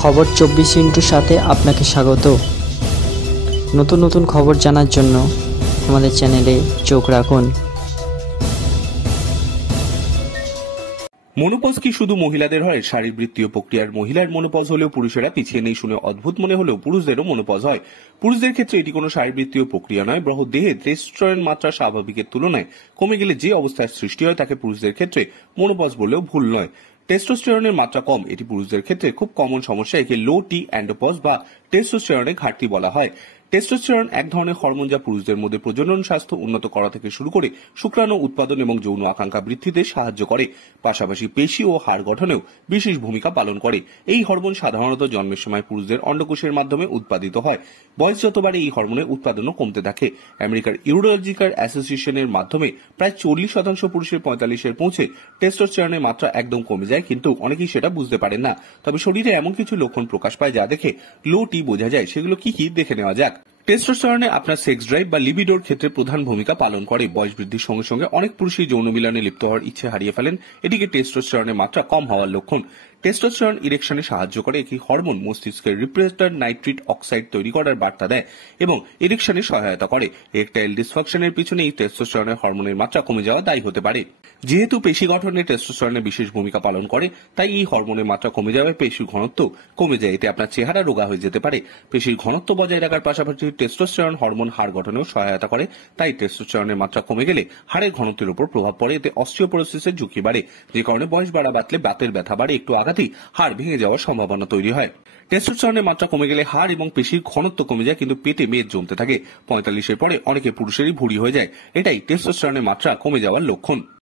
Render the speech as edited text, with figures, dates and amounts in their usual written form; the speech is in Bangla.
খবর 24 সাথে আপনাকে স্বাগত। নতুন নতুন খবর জানার জন্য আমাদের চ্যানেলে চোখ রাখুন। মনোপজ কি শুধু মহিলাদের হয়? শারীরবৃত্তীয় প্রক্রিয়ার মহিলার মনোপজ হলেও পুরুষেরা পিছিয়ে নেই শুনে অদ্ভুত মনে হলেও পুরুষদেরও মনোপজ হয়। পুরুষদের ক্ষেত্রে এটি কোনো শারীরবৃত্তীয় প্রক্রিয়া নয়, বরং দেহে টেস্টোস্টেরন মাত্রা স্বাভাবিকের তুলনায় কমে গেলে যে অবস্থার সৃষ্টি হয় তাকে পুরুষদের ক্ষেত্রে মনোপজ বললেও ভুল নয়। টেস্টোস্টেরনের মাত্রা কম এটি পুরুষদের ক্ষেত্রে খুব কমন সমস্যা। একে লো টি অ্যান্ডোপজ বা টেস্টোস্টেরনের ঘাটতি বলা হয়। টেস্টোস্টেরন এক ধরনের হরমোন যা পুরুষদের মধ্যে প্রজনন স্বাস্থ্য উন্নত করা থেকে শুরু করে শুক্রাণু উৎপাদন এবং যৌন আকাঙ্ক্ষা বৃদ্ধিতে সাহায্য করে, পাশাপাশি পেশি ও হাড় গঠনেও বিশেষ ভূমিকা পালন করে। এই হরমোন সাধারণত জন্মের সময় পুরুষদের অন্ডকোষের মাধ্যমে উৎপাদিত হয়। বয়স যত বাড়ে এই হরমোনের উৎপাদনও কমতে থাকে। আমেরিকার ইউরোলজিক্যাল অ্যাসোসিয়েশনের মাধ্যমে প্রায় 40% পুরুষের 45-এর পৌঁছে টেস্টোস্টেরনের মাত্রা একদম কমে যায়, কিন্তু অনেকেই সেটা বুঝতে পারেন না। তবে শরীরে এমন কিছু লক্ষণ প্রকাশ পায় যা দেখে লো টি বোঝা যায়। সেগুলো কি কি দেখে নেওয়া যাক। টেস্টোস্টেরনে আপনার সেক্স ড্রাইভ বা লিবিডোর ক্ষেত্রে প্রধান ভূমিকা পালন করে। বয়স বৃদ্ধির সঙ্গে সঙ্গে অনেক পুরুষই যৌন মিলনে লিপ্ত হওয়ার ইচ্ছে হারিয়ে ফেলেন। এটিকে টেস্টোস্টেরনের মাত্রা কম হওয়ার লক্ষণ। টেস্টোস্টেরন ইরেকশনে সাহায্য করে। একটি হরমোন মস্তিষ্কের রিসেপ্টর নাইট্রিক অক্সাইড তৈরি করার বার্তা দেয় এবং ইরেকশনে সহায়তা করে। ইরেকটাইল ডিসফাংশনের পিছনে এই টেস্টোস্টেরনের হরমোনের মাত্রা কমে যাওয়া দায়ী হতে পারে। যেহেতু পেশি গঠনে টেস্টোস্টেরনের বিশেষ ভূমিকা পালন করে, তাই এই হরমোনের মাত্রা কমে যাওয়ায় পেশির ঘনত্ব কমে যায়। এতে আপনার চেহারা রোগা হয়ে যেতে পারে। পেশির ঘনত্ব বজায় রাখার পাশাপাশি টেস্টোস্টেরন হরমোন হাড় গঠনেও সহায়তা করে। তাই টেস্টোস্টেরনের মাত্রা কমে গেলে হাড়ের ঘনত্বের উপর প্রভাব পড়ে। এতে অস্টিওপোরোসিসের ঝুঁকি বাড়ে, যে কারণে বয়স বাড়লে বাতের ব্যথা বাড়ে। একটু আঘাতেই হাড় ভেঙে যাওয়ার সম্ভাবনা তৈরি হয়। টেস্টোস্টেরনের মাত্রা কমে গেলে হাড় এবং পেশির ঘনত্ব কমে যায়, কিন্তু পেটে মেদ জমতে থাকে। 45-এর পরে অনেকে পুরুষেরই ভুঁড়ি হয়ে যায়। এটাই টেস্টোস্টেরনের মাত্রা কমে যাওয়ার লক্ষণ।